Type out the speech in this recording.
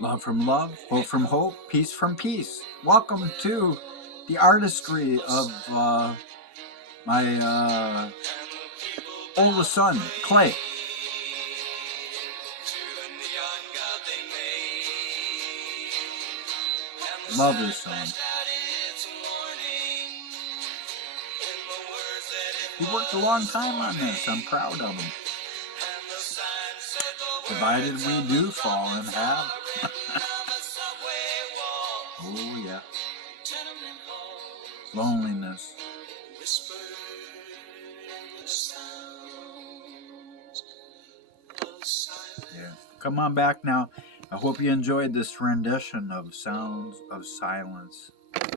Love from love, hope from hope, peace from peace. Welcome to the artistry of my oldest son, Clay. Love this song. He worked a long time on this. I'm proud of him. Provided we do fall and have. Oh, yeah. Loneliness. Yeah. Come on back now. I hope you enjoyed this rendition of Sounds of Silence.